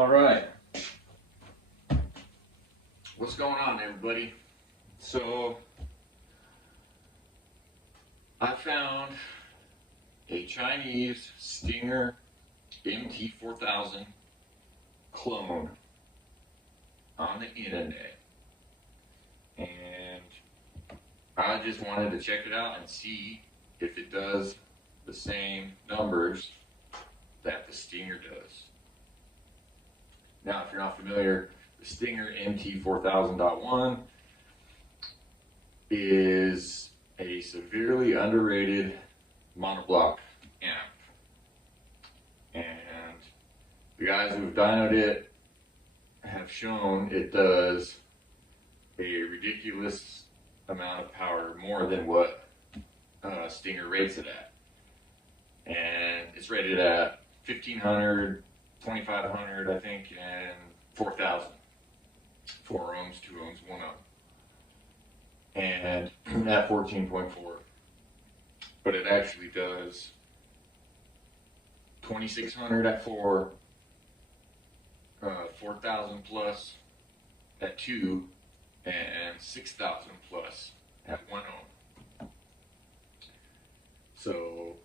All right. What's going on, everybody? So, I found a Chinese Stinger MT4000 clone on the internet. And I just wanted to check it out and see if it does the same numbers that the Stinger does. Now, if you're not familiar, the Stinger MT4000.1 is a severely underrated monoblock amp. And the guys who've dynoed it have shown it does a ridiculous amount of power, more than what Stinger rates it at. And it's rated at 1500, 2500, I think, and 4000. 4 ohms, 2 ohms, 1 ohm. And at 14.4. But it actually does 2600 at 4, 4000 plus at 2, and 6000 plus at 1 ohm. So,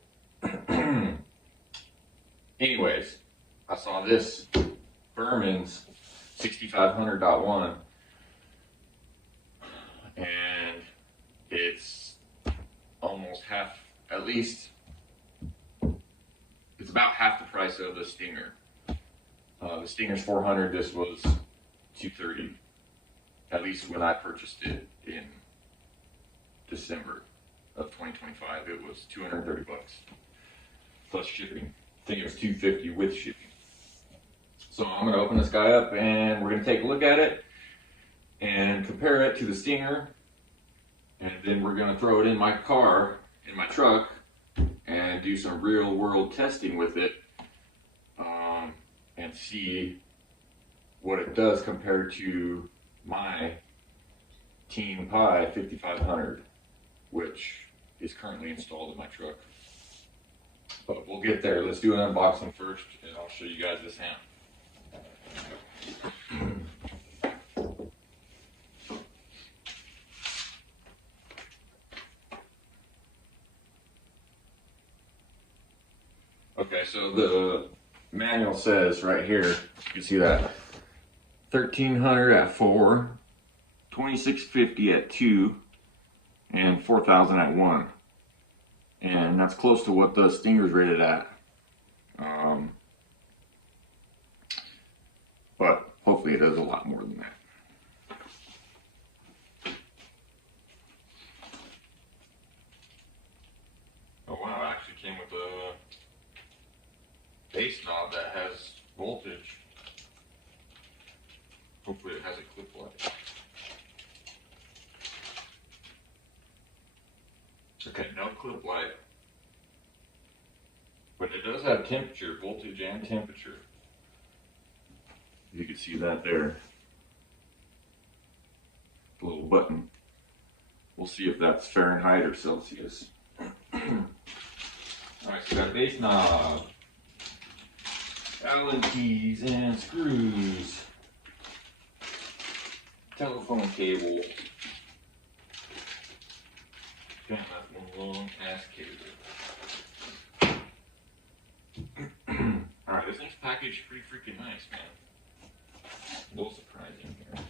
anyways, I saw this Bermans 6500.1, and it's almost half, at least it's about half the price of the Stinger. The Stinger's 400, this was 230, at least when I purchased it in December of 2025. It was 230 bucks plus shipping. I think it was 250 with shipping. So I'm gonna open this guy up and we're gonna take a look at it and compare it to the Stinger, and then we're gonna throw it in my car, in my truck, and do some real world testing with it, and see what it does compared to my Team Pi 5500, which is currently installed in my truck. But we'll get there. Let's do an unboxing first, and I'll show you guys this amp. Okay, so the manual says right here, you can see that 1300 at 4, 2650 at 2, and 4000 at 1. And that's close to what the Stinger's rated at. But hopefully it does a lot more than that. Oh wow, it actually came with a bass knob that has voltage. Hopefully it has a clip light. Okay, no clip light. But it does have temperature, voltage and temperature. You can see that there. The little button. We'll see if that's Fahrenheit or Celsius. Alright, so we got bass knob, Allen keys and screws, telephone cable. Damn, that's one long ass cable. Alright, this thing's packaged pretty freaking nice, man. A little surprising here.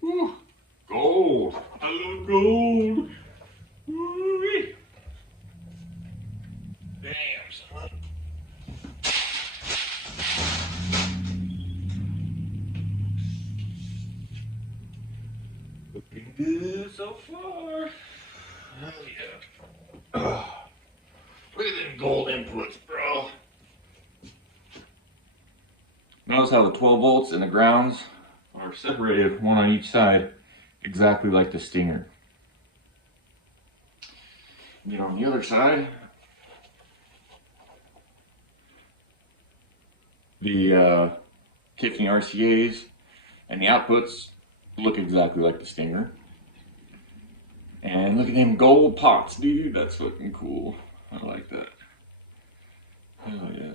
Woo. Gold. I love gold. Woo-wee. Damn, son. Looking good so far. Hell yeah. Look at them gold inputs, bro. Notice how the 12 volts and the grounds are separated, one on each side, exactly like the Stinger. You know, on the other side, the Tiffany RCAs and the outputs look exactly like the Stinger. And look at them gold pots, dude. That's looking cool. I like that. Hell yeah.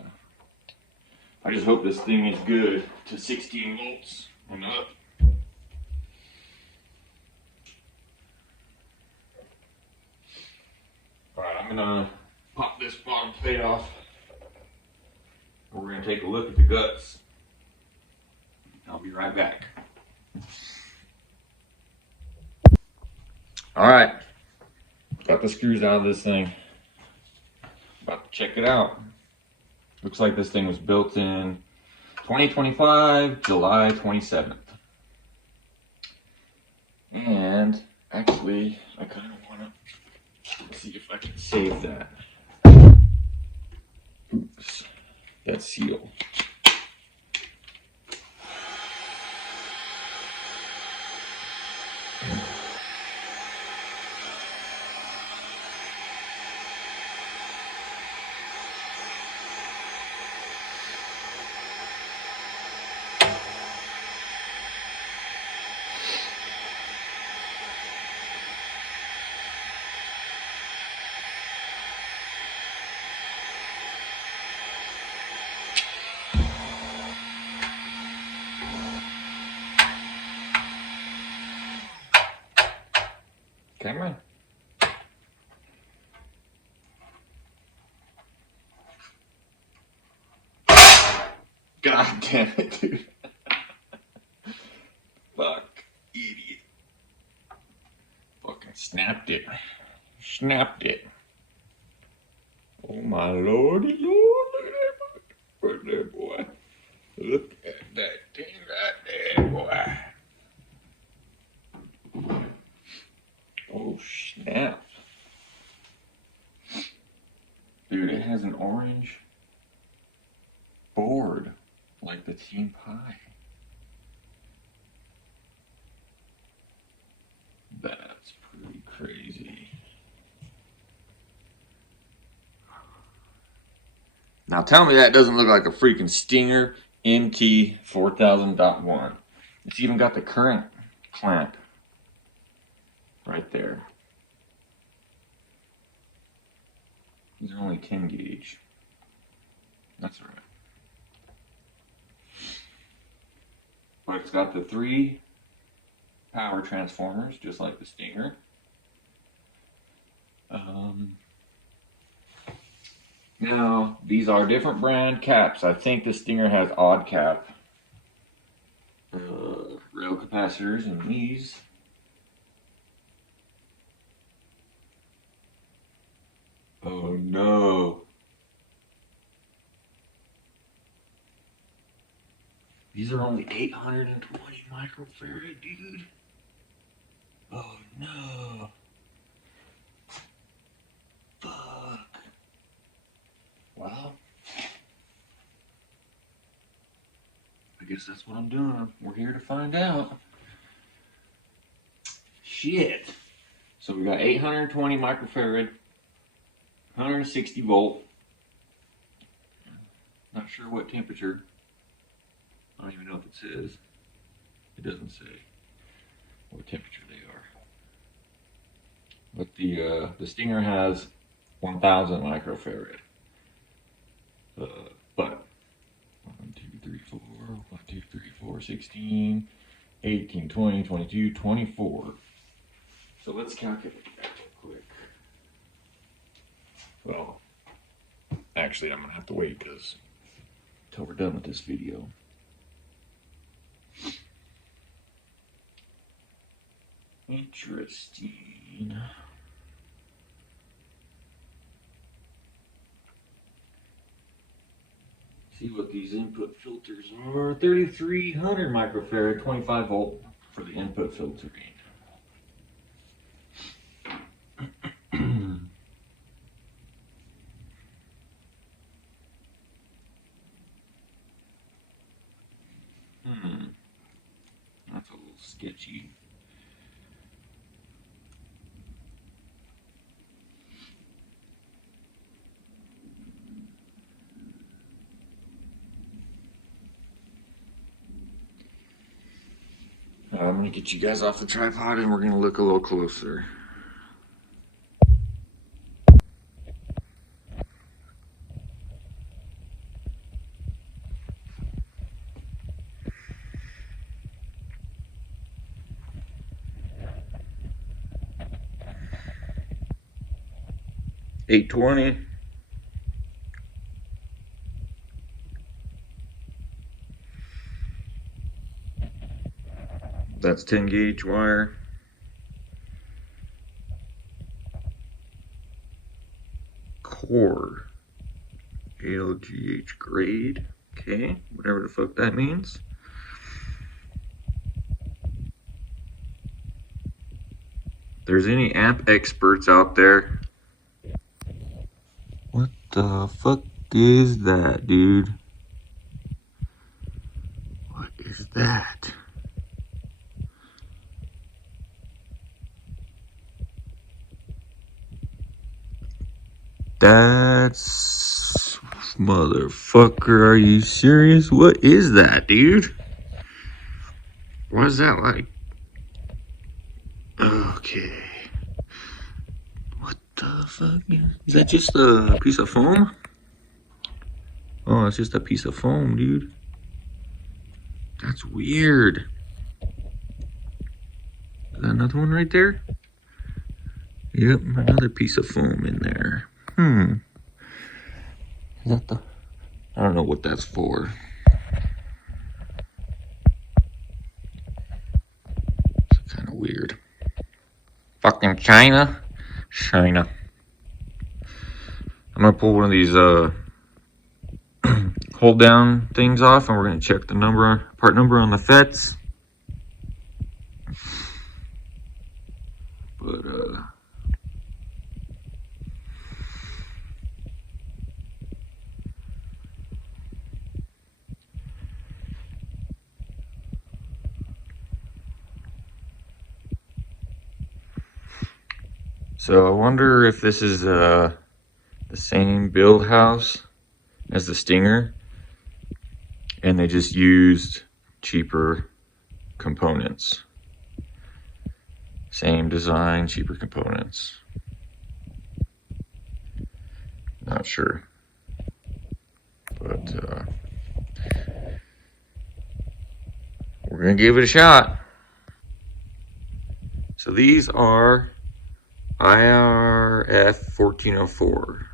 I just hope this thing is good to 16 volts and up. Alright, I'm gonna pop this bottom plate off. We're gonna take a look at the guts. I'll be right back. Alright, got the screws out of this thing. About to check it out. Looks like this thing was built in 2025, July 27th. And actually, I kind of want to see if I can save that. Oops, that seal. Come on. God damn it, dude. Fuck. Idiot. Fucking snapped it. Snapped it. Oh my lordy lord. Look at that right there, boy. Look at that thing right there, boy. Oh snap. Dude, it has an orange board like the Team Pie. That's pretty crazy. Now tell me that doesn't look like a freaking Stinger MT4000.1. It's even got the current clamp right there. These are only 10 gauge. That's all right. But it's got the 3 power transformers, just like the Stinger. Now, these are different brand caps. I think the Stinger has odd cap rail capacitors, and these oh no. These are only 820 microfarad, dude. Oh no. Fuck. Well, I guess that's what I'm doing. We're here to find out. Shit. So we got 820 microfarad, 160 volt. Not sure what temperature. I don't even know if it says. It doesn't say what temperature they are. But the Stinger has 1000 microfarad. But 1, 2, 3, 4, 1, 2, 3, 4, 16, 18, 20, 22, 24. So let's calculate that real quick. Well, actually I'm gonna have to wait until we're done with this video. Interesting. See what these input filters are. 3300 microfarad, 25 volt for the input filtering. That's a little sketchy. I'm gonna get you guys off the tripod and we're gonna look a little closer. $820. That's 10 gauge wire. Core. ALGH grade. Okay, whatever the fuck that means. If there's any amp experts out there, what the fuck is that, dude? What is that? That's... Motherfucker, are you serious? What is that, dude? What is that like? Okay. What the fuck? Is that just a piece of foam? Oh, it's just a piece of foam, dude. That's weird. Is that another one right there? Yep, another piece of foam in there. Is that the... I don't know what that's for. It's kind of weird. Fucking China. China. I'm gonna pull one of these hold down things off and we're gonna check the number, part number on the FETs. But so I wonder if this is the same build house as the Stinger and they just used cheaper components. Same design, cheaper components. Not sure. But we're gonna give it a shot. So these are IRF 1404.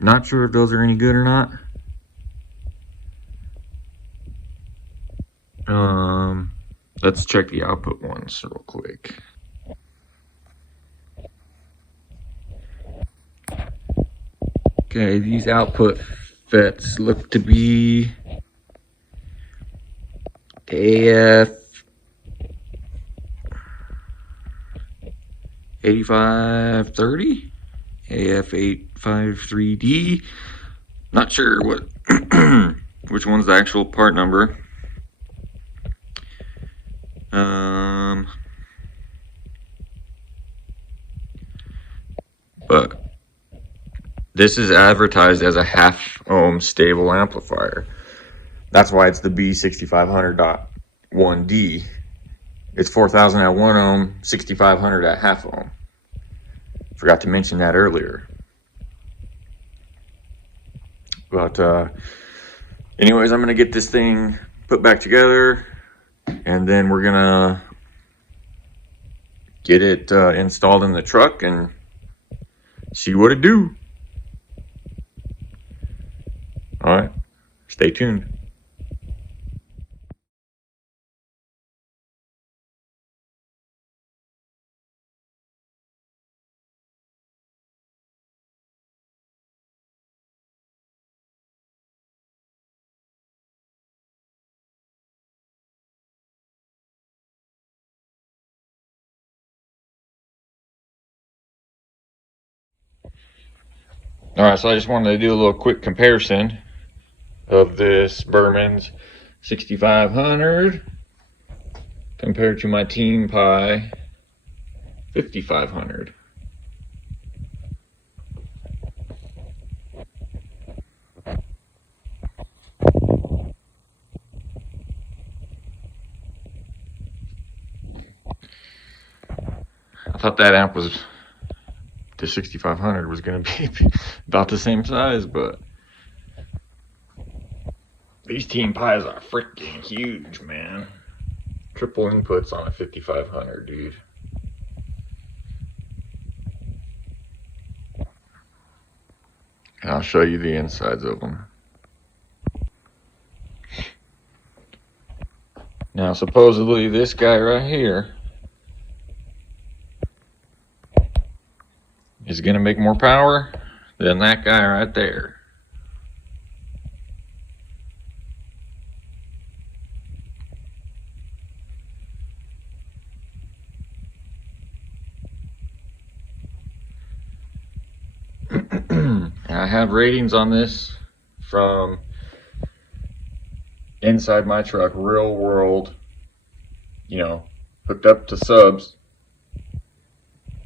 Not sure if those are any good or not. Let's check the output ones real quick. Okay, these output FETs look to be AF 8530, AF 853D. Not sure what which one's the actual part number. But this is advertised as a half ohm stable amplifier. That's why it's the B6500.1D. It's 4000 at 1 ohm, 6500 at half ohm. Forgot to mention that earlier. But anyways, I'm gonna get this thing put back together and then we're gonna get it installed in the truck and see what it do. All right, stay tuned. Alright, so I just wanted to do a little quick comparison of this Bermans 6500 compared to my Team Pie 5500. I thought that amp was, the 6500 was going to be about the same size, but these Team Pies are freaking huge, man. Triple inputs on a 5500, dude. And I'll show you the insides of them. Now, supposedly this guy right here is going to make more power than that guy right there. I have ratings on this from inside my truck, real world, you know, hooked up to subs,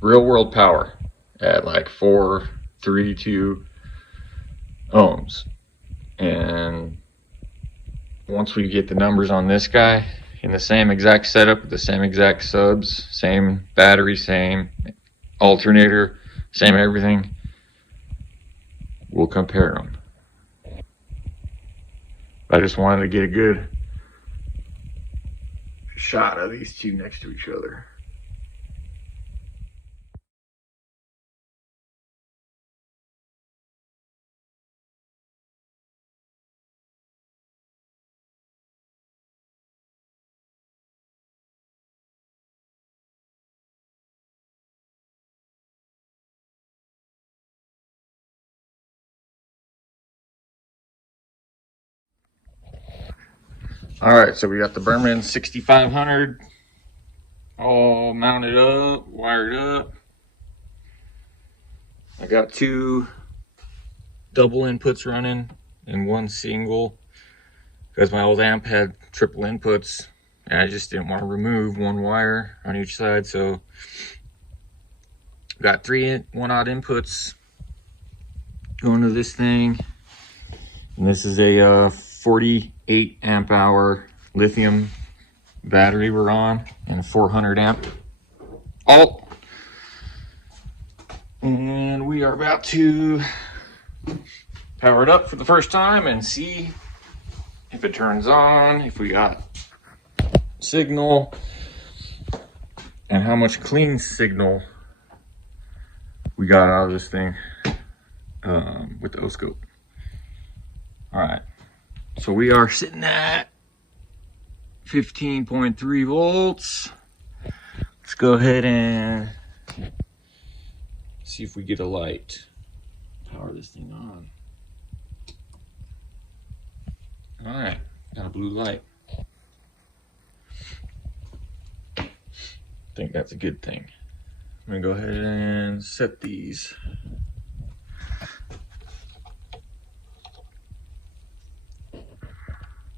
real world power at like 432 ohms. And once we get the numbers on this guy in the same exact setup, the same exact subs, same battery, same alternator, same everything, we'll compare them. I just wanted to get a good shot of these two next to each other. Alright, so we got the Bermans 6500 all mounted up, wired up. I got two double inputs running and one single because my old amp had triple inputs and I just didn't want to remove one wire on each side, so got three 1-aught inputs going to this thing. And this is a 48 amp hour lithium battery we're on, and a 400 amp alt. And we are about to power it up for the first time and see if it turns on, if we got signal, and how much clean signal we got out of this thing with the O-scope. Alright, so we are sitting at 15.3 volts. Let's go ahead and see if we get a light. Power this thing on. Alright, got a blue light. I think that's a good thing. I'm gonna go ahead and set these.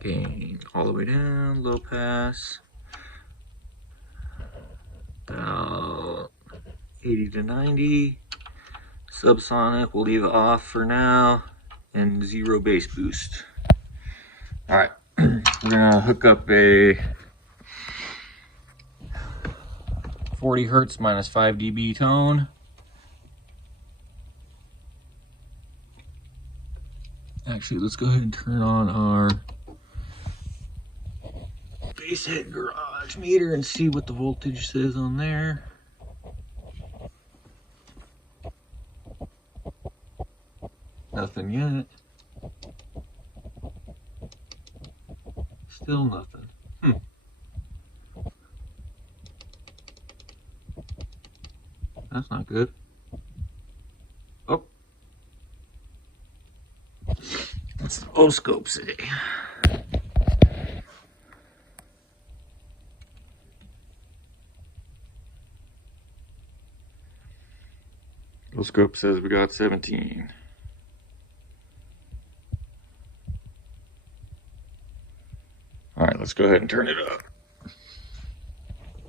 Gain all the way down, low pass. About 80 to 90. Subsonic, we'll leave it off for now. And 0 bass boost. Alright, we're gonna hook up a 40 hertz minus 5 dB tone. Actually, let's go ahead and turn on our bass head garage meter and see what the voltage says on there. Nothing yet. Still nothing. That's not good. Oh. What's the O-scope say? O-scope says we got 17. let's go ahead and turn it up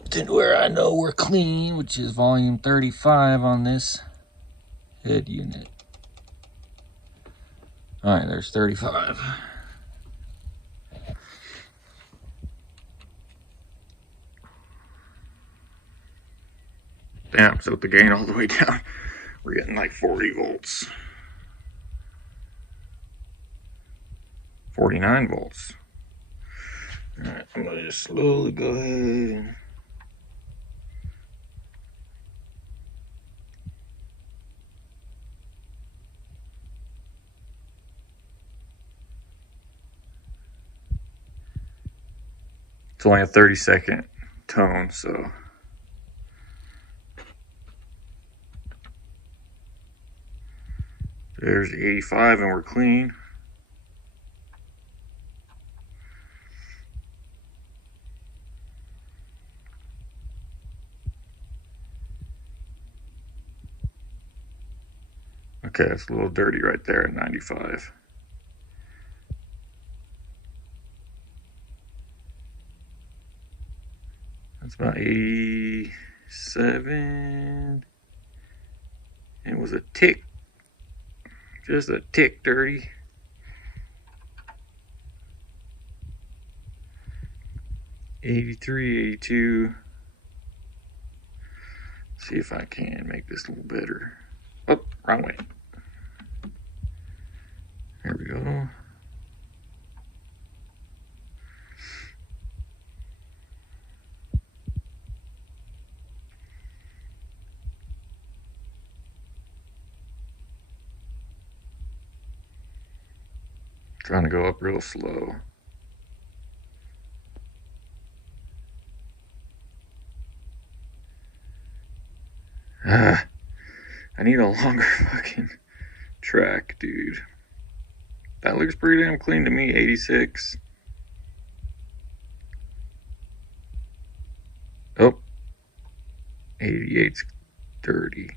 to where I know we're clean, which is volume 35 on this head unit. All right, there's 35. Damn, so with the gain all the way down, we're getting like 40 volts. 49 volts. All right, I'm gonna just slowly go ahead and it's only a 30-second tone, so there's 85 and we're clean. Okay, it's a little dirty right there at 95. That's about 87. It was a tick, just a tick dirty. 83, 82. See if I can make this a little better. Oh, wrong way. There we go. Trying to go up real slow. I need a longer fucking track, dude. That looks pretty damn clean to me, 86. Oh, 88's dirty.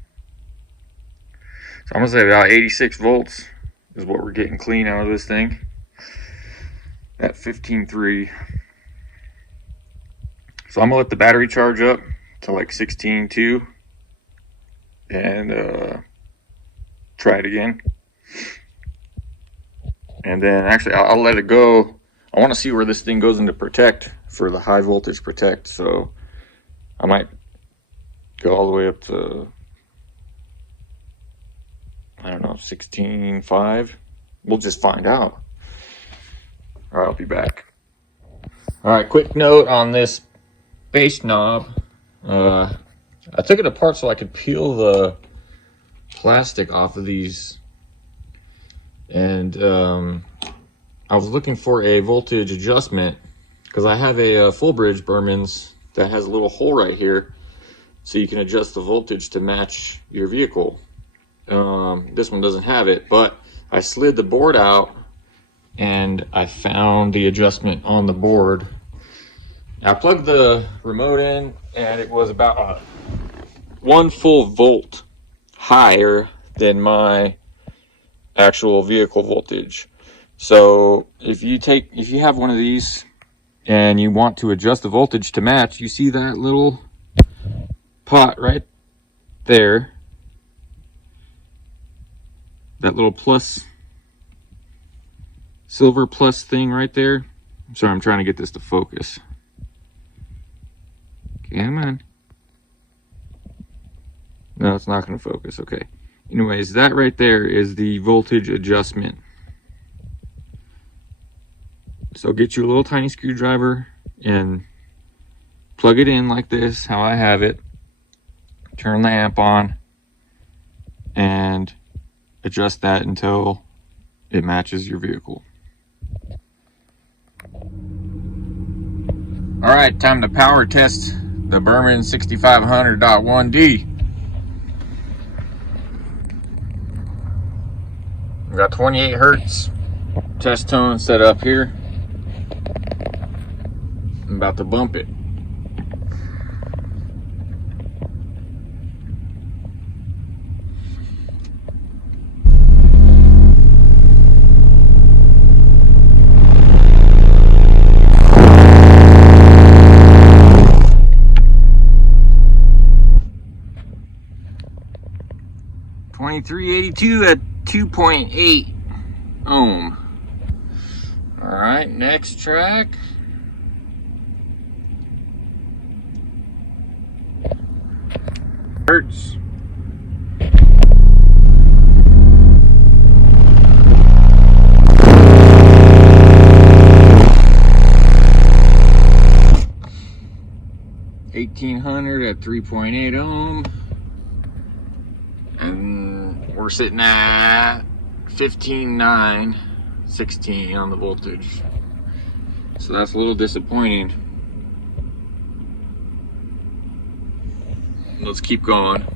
So I'm gonna say about 86 volts is what we're getting clean out of this thing at 15.3. So I'm gonna let the battery charge up to like 16.2 and try it again. And then actually I'll let it go. I want to see where this thing goes into protect for the high voltage protect. So I might go all the way up to, I don't know, 16.5. We'll just find out. All right, I'll be back. All right, quick note on this base knob. I took it apart so I could peel the plastic off of these. And I was looking for a voltage adjustment because I have a full bridge Bermans that has a little hole right here so you can adjust the voltage to match your vehicle. This one doesn't have it, but I slid the board out and I found the adjustment on the board. I plugged the remote in and it was about 1 full volt higher than my actual vehicle voltage. So if you have one of these and you want to adjust the voltage to match, you see that little pot right there, that little plus, silver plus thing right there. I'm sorry, I'm trying to get this to focus. Come on. No, it's not going to focus. Okay. Anyways, that right there is the voltage adjustment. So get you a little tiny screwdriver and plug it in like this, how I have it. Turn the amp on and adjust that until it matches your vehicle. All right, time to power test the Bermans 6500.1D. We got 28 hertz test tone set up here. I'm about to bump it. 2382 at 2.8 ohm. Alright, next track. Hertz. $1,800 at 3.8 ohm, and we're sitting at 15.9, 16 on the voltage. So that's a little disappointing. Let's keep going.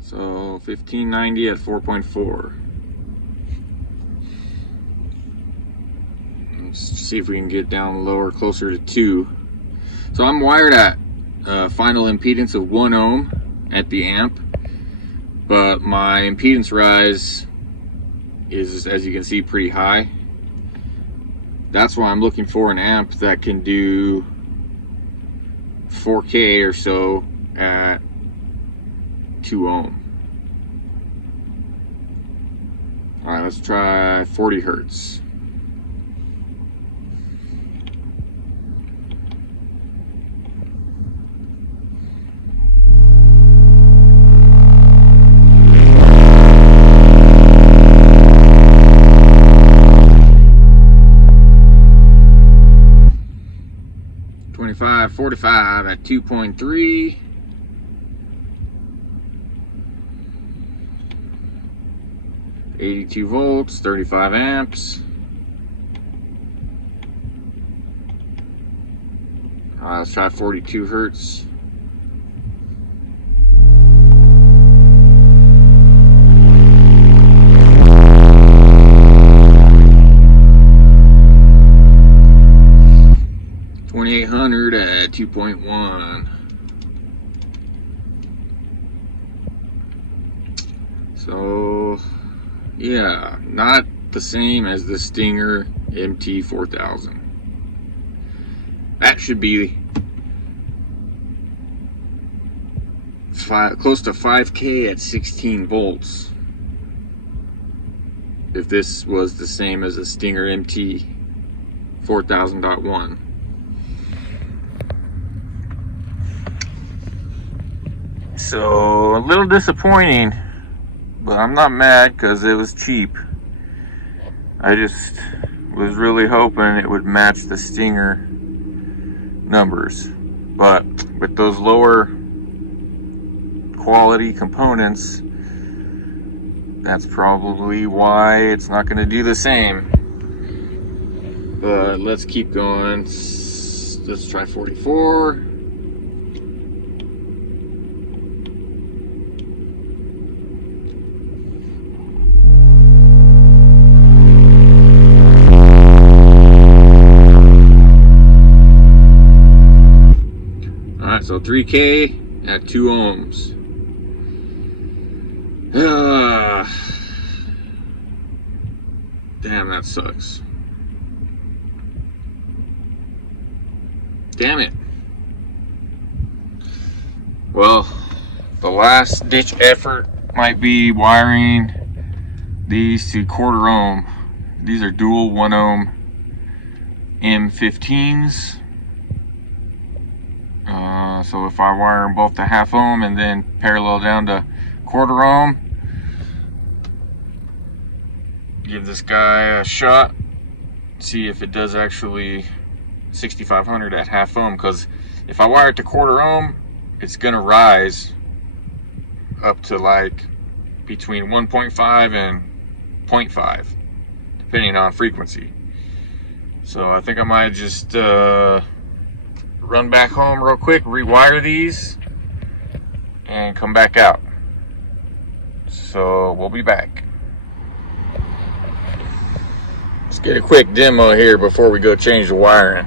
So 1590 at 4.4. Let's see if we can get down lower, closer to 2. So I'm wired at final impedance of 1 ohm at the amp, but my impedance rise is, as you can see, pretty high. That's why I'm looking for an amp that can do 4K or so at 2 ohm. Alright, let's try 40 hertz. $25.45 at 2.3. $82 volts, 35 amps. Let's try 42 hertz. $2,800 at 2.1. So, yeah, not the same as the Stinger MT4000. That should be close to 5K at 16 volts. If this was the same as a Stinger MT4000.1. So, a little disappointing, but I'm not mad because it was cheap. I just was really hoping it would match the Stinger numbers. But with those lower quality components, that's probably why it's not going to do the same. But let's keep going. Let's try 44. So 3K at 2 ohms. Damn, that sucks. Damn it. Well, the last ditch effort might be wiring these to 1/4 ohm. These are dual 1 ohm M15s. So if I wire them both to 1/2 ohm and then parallel down to 1/4 ohm, give this guy a shot, see if it does actually 6500 at 1/2 ohm, because if I wire it to 1/4 ohm, it's gonna rise up to like between 1.5 and 0.5 depending on frequency. So I think I might just run back home real quick, rewire these, and come back out. So we'll be back. Let's get a quick demo here before we go change the wiring.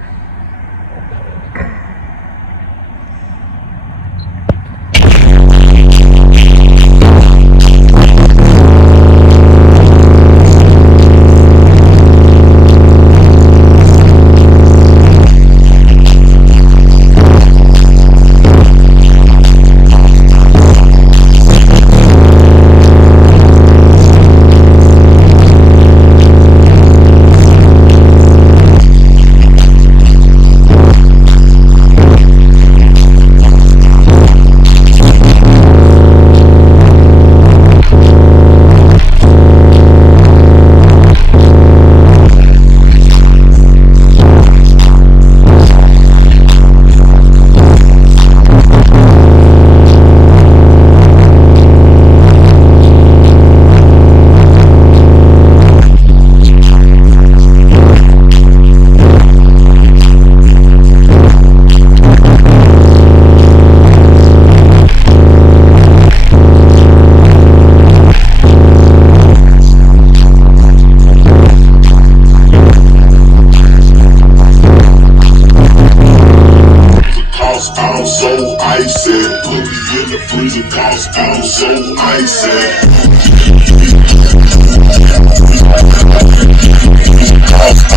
the freezer cause I'm so icy.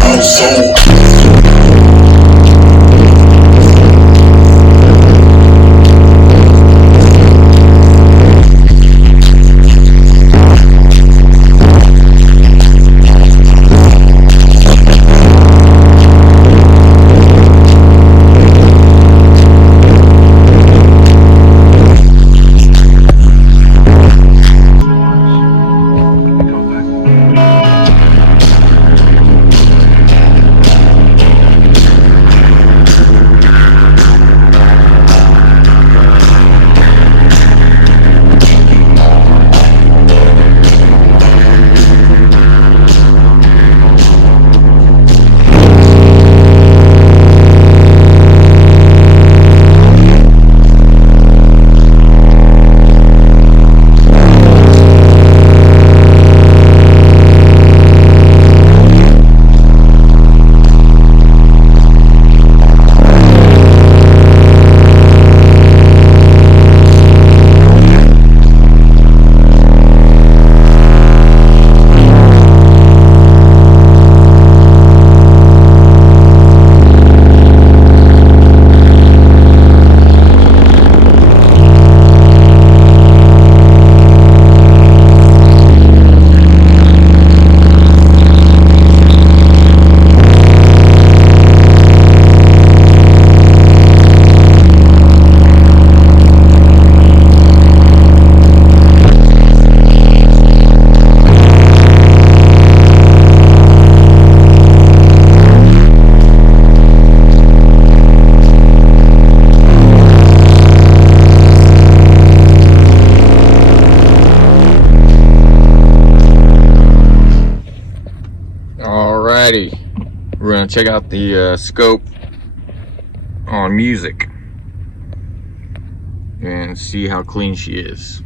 I'm so Alrighty, we're gonna check out the scope on music and see how clean she is.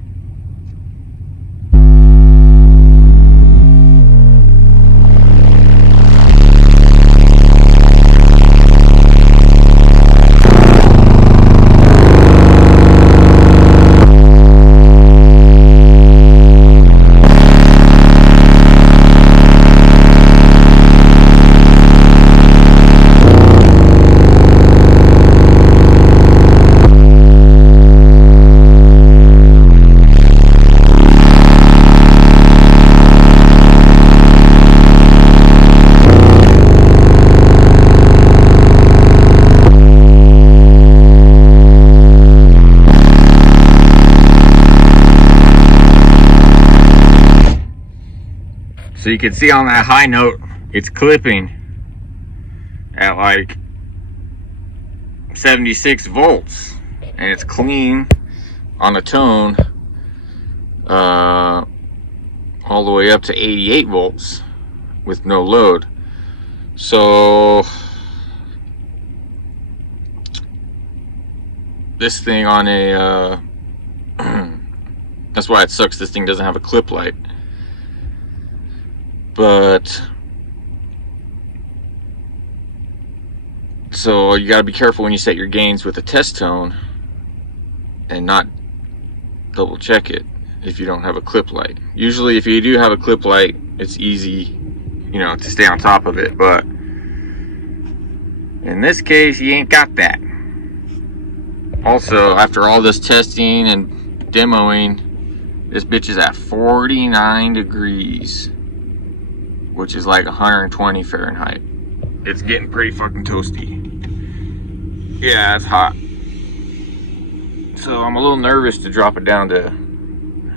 So you can see on that high note, it's clipping at like 76 volts, and it's clean on the tone all the way up to 88 volts with no load. So this thing on a that's why it sucks this thing doesn't have a clip light. But so you got to be careful when you set your gains with a test tone and not double check it if you don't have a clip light. Usually if you do have a clip light, it's easy, you know, to stay on top of it, but in this case you ain't got that. Also, after all this testing and demoing, this bitch is at 49 degrees, which is like 120 Fahrenheit. It's getting pretty fucking toasty. Yeah, it's hot. So I'm a little nervous to drop it down to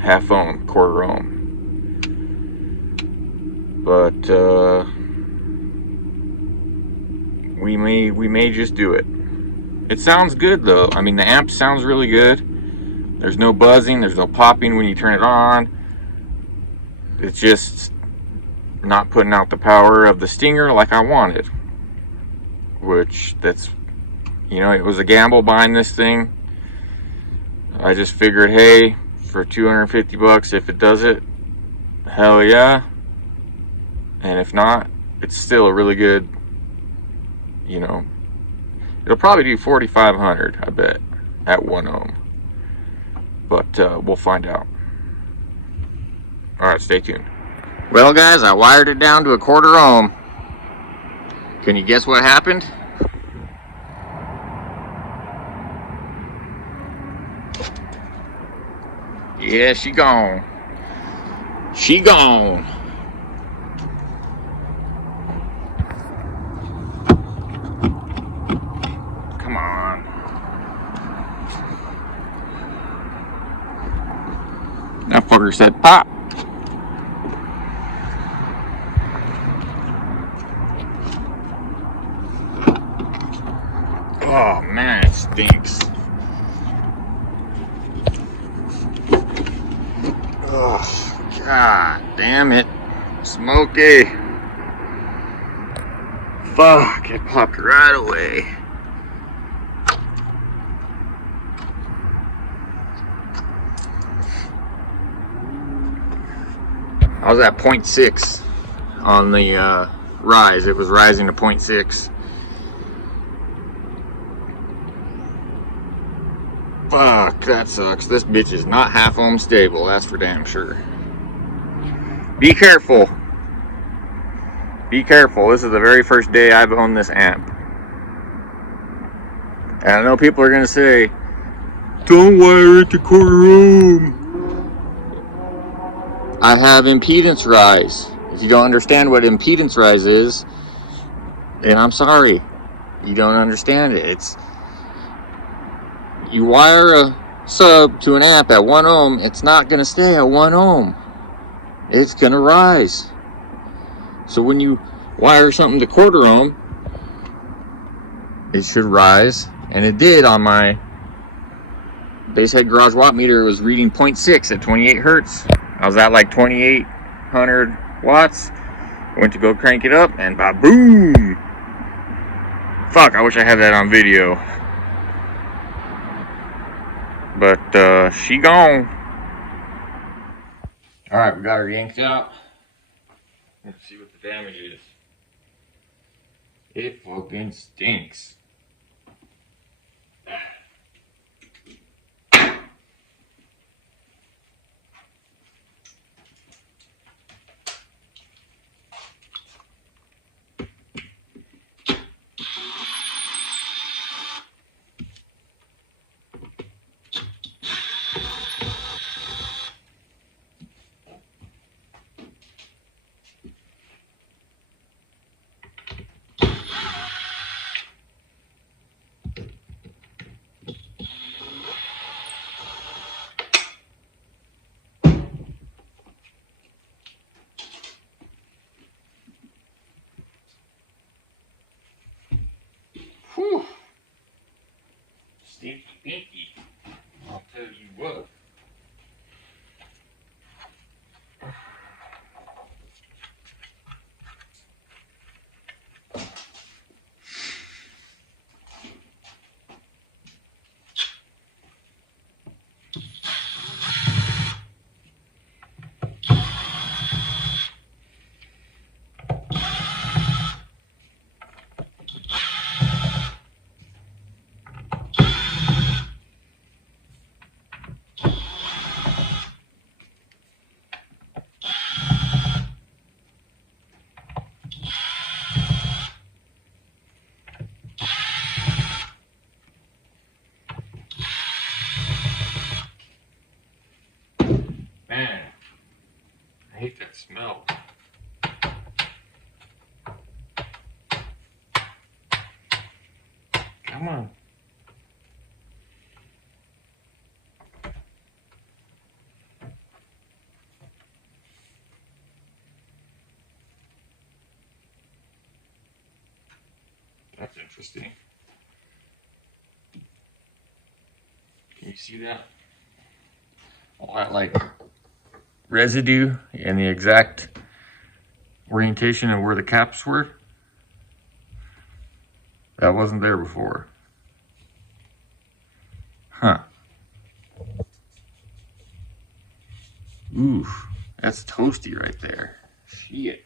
half ohm, quarter ohm. But we may just do it. It sounds good though. I mean, the amp sounds really good. There's no buzzing, there's no popping when you turn it on. It's just not putting out the power of the Stinger like I wanted. Which, that's, you know, it was a gamble buying this thing. I just figured, hey, for 250 bucks, if it does it, hell yeah. And if not, it's still a really good, you know, it'll probably do 4,500, I bet, at 1 ohm. but we'll find out. Alright, stay tuned. Well guys, I wired it down to a 1/4 ohm. Can you guess what happened? Yeah, she gone. She gone. Come on. That fucker said pop. Oh man, it stinks. Oh, god damn it. Smoky. Fuck, it popped right away. I was at 0.6 on the rise. It was rising to 0.6. Fuck, that sucks. This bitch is not half ohm stable, that's for damn sure. Be careful. Be careful. This is the very first day I've owned this amp. And I know people are going to say, don't wire it to 1/4 ohm. I have impedance rise. If you don't understand what impedance rise is, then I'm sorry. You don't understand it. It's, you wire a sub to an amp at 1 ohm, it's not going to stay at 1 ohm. It's going to rise. So when you wire something to 1/4 ohm, it should rise. And it did on my base head garage watt meter. It was reading 0.6 at 28 hertz. I was at like 2,800 watts. Went to go crank it up and ba-boom! Fuck, I wish I had that on video. But she gone. Alright, we got her yanked out. Let's see what the damage is. It fucking stinks. Whew. Stinky pinky. I'll tell you what. Man, I hate that smell. Come on. That's interesting. Can you see that? All that like residue and the exact orientation of where the caps were. That wasn't there before. Huh. Oof. That's toasty right there. Shit.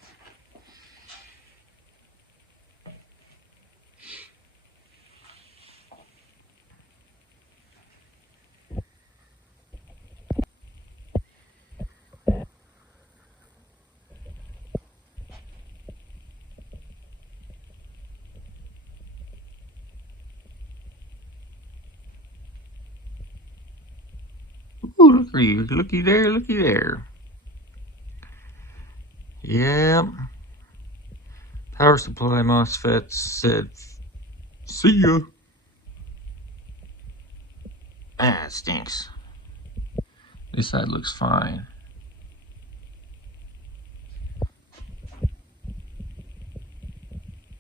Ooh, looky there, looky there. Yep. Power supply MOSFETs said, see ya. Ah, it stinks. This side looks fine.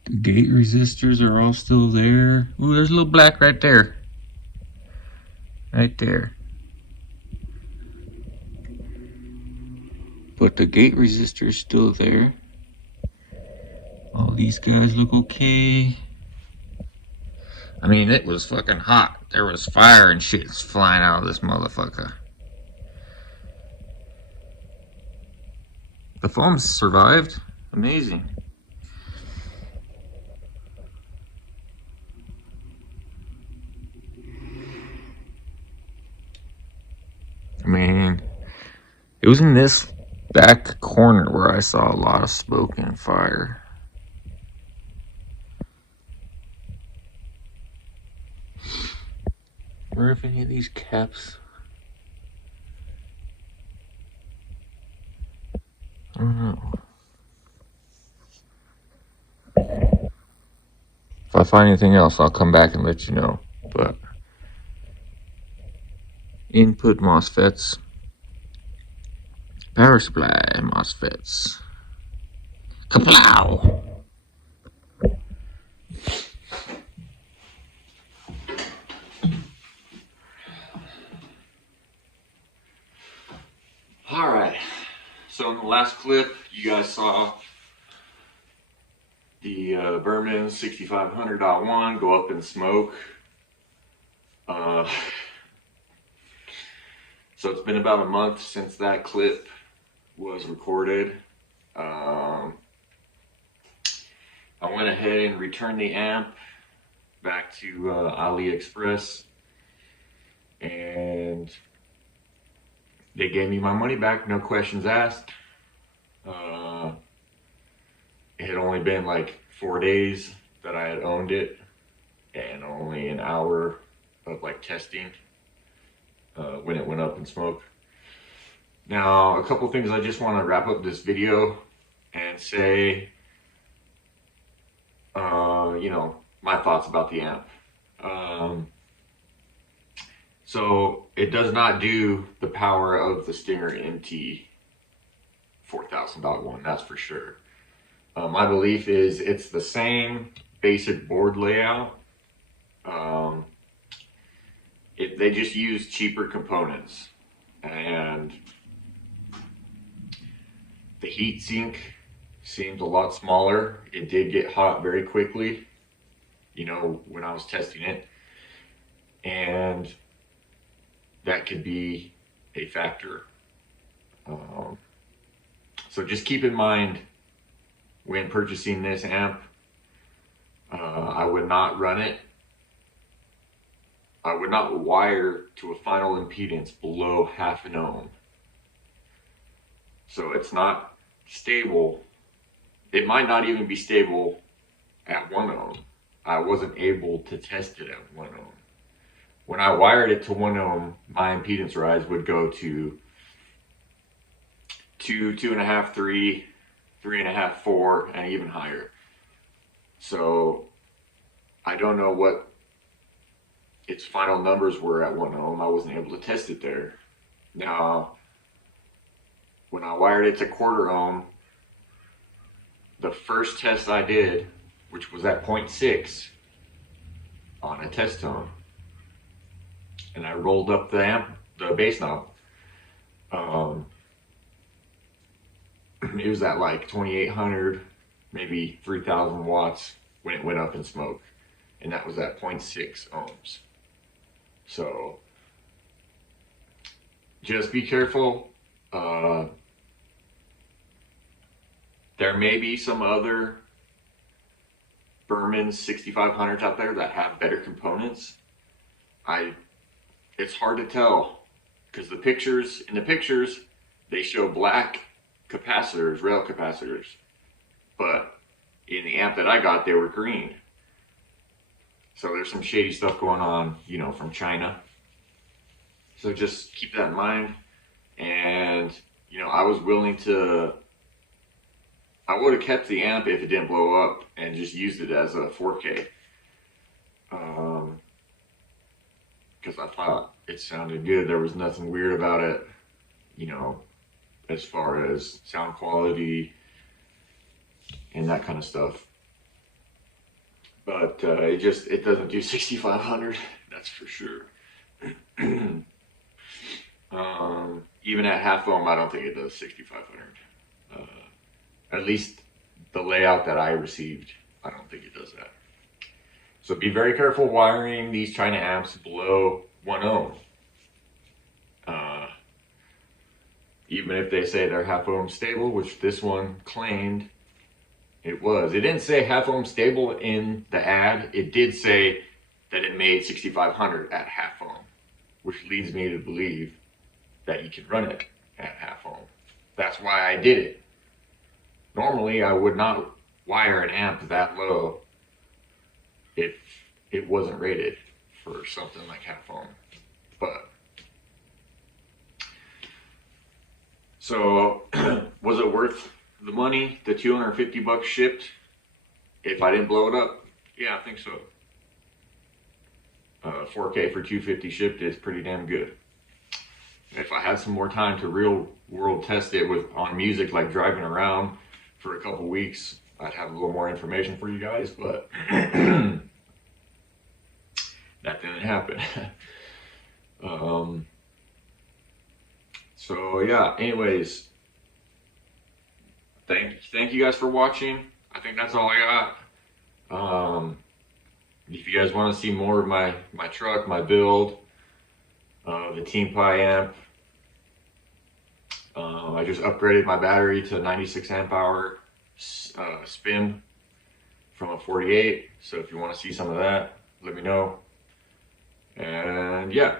The gate resistors are all still there. Ooh, there's a little black right there. Right there. But the gate resistor is still there. All these guys look okay. I mean, it was fucking hot. There was fire and shit flying out of this motherfucker. The foams survived. Amazing. I mean, it was in this back corner where I saw a lot of smoke and fire. I wonder if any of these caps. I don't know. If I find anything else, I'll come back and let you know. But input MOSFETs, power supply MOSFETs. Kaplow! Alright, so in the last clip, you guys saw the Bermans 6500.1 go up in smoke. So it's been about a month since that clip was recorded. I went ahead and returned the amp back to Aliexpress, and they gave me my money back, no questions asked. It had only been like 4 days that I had owned it, and only an hour of like testing when it went up in smoke. Now, a couple things I just want to wrap up this video and say, you know, my thoughts about the amp. So it does not do the power of the Stinger MT4000.1, that's for sure. My belief is it's the same basic board layout. They just use cheaper components, and the heat sink seems a lot smaller. It did get hot very quickly, you know, when I was testing it, and that could be a factor. So just keep in mind when purchasing this amp, I would not run it. I would not wire to a final impedance below 0.5 ohm. So it's not stable. It might not even be stable at 1 ohm. I wasn't able to test it at 1 ohm. When I wired it to 1 ohm, my impedance rise would go to 2, 2.5, 3, 3.5, 4, and even higher. So I don't know what its final numbers were at 1 ohm. I wasn't able to test it there. Now, when I wired it to 1/4 ohm, the first test I did, which was at 0.6 on a test tone, and I rolled up the bass knob, it was at like 2800, maybe 3000 watts when it went up in smoke, and that was at 0.6 ohms. So just be careful. There may be some other Bermans 6500s out there that have better components. It's hard to tell because in the pictures they show black capacitors, rail capacitors, but in the amp that I got, they were green. So there's some shady stuff going on, you know, from China. So just keep that in mind. And, you know, I was willing to, I would have kept the amp if it didn't blow up and just used it as a 4K. Because I thought it sounded good. There was nothing weird about it, you know, as far as sound quality and that kind of stuff. But it doesn't do 6500, that's for sure. Even at half ohm, I don't think it does 6500. At least the layout that I received, I don't think it does that. So be very careful wiring these China amps below 1 ohm. Even if they say they're half ohm stable, which this one claimed it was. It didn't say half ohm stable in the ad. It did say that it made 6500 at half ohm, which leads me to believe that you can run it at half ohm. That's why I did it. Normally, I would not wire an amp that low if it wasn't rated for something like half ohm. But so was it worth the money, the 250 bucks shipped, if I didn't blow it up? Yeah, I think so. 4K for 250 shipped is pretty damn good. If I had some more time to real world test it on music, like driving around for a couple weeks, I'd have a little more information for you guys, but that didn't happen. So yeah, anyways, thank you guys for watching. I think that's all I got. If you guys want to see more of my truck, my build, the Team Pi amp, I just upgraded my battery to 96 amp hour spin from a 48. So if you want to see some of that, let me know. And yeah,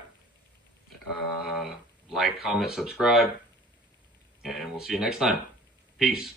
like, comment, subscribe, and we'll see you next time. Peace.